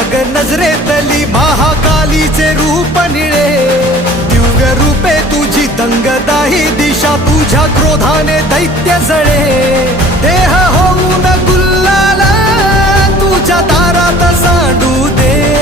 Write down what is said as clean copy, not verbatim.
नाग नजरेतली महाकालीचे रूप निळे, दिव्य रूपे तुझी दंगदाही दिशा, तुझ्या क्रोधाने दैत्य जळे. देह होऊन गुल्लाल तुझ्या दारात सांडू दे.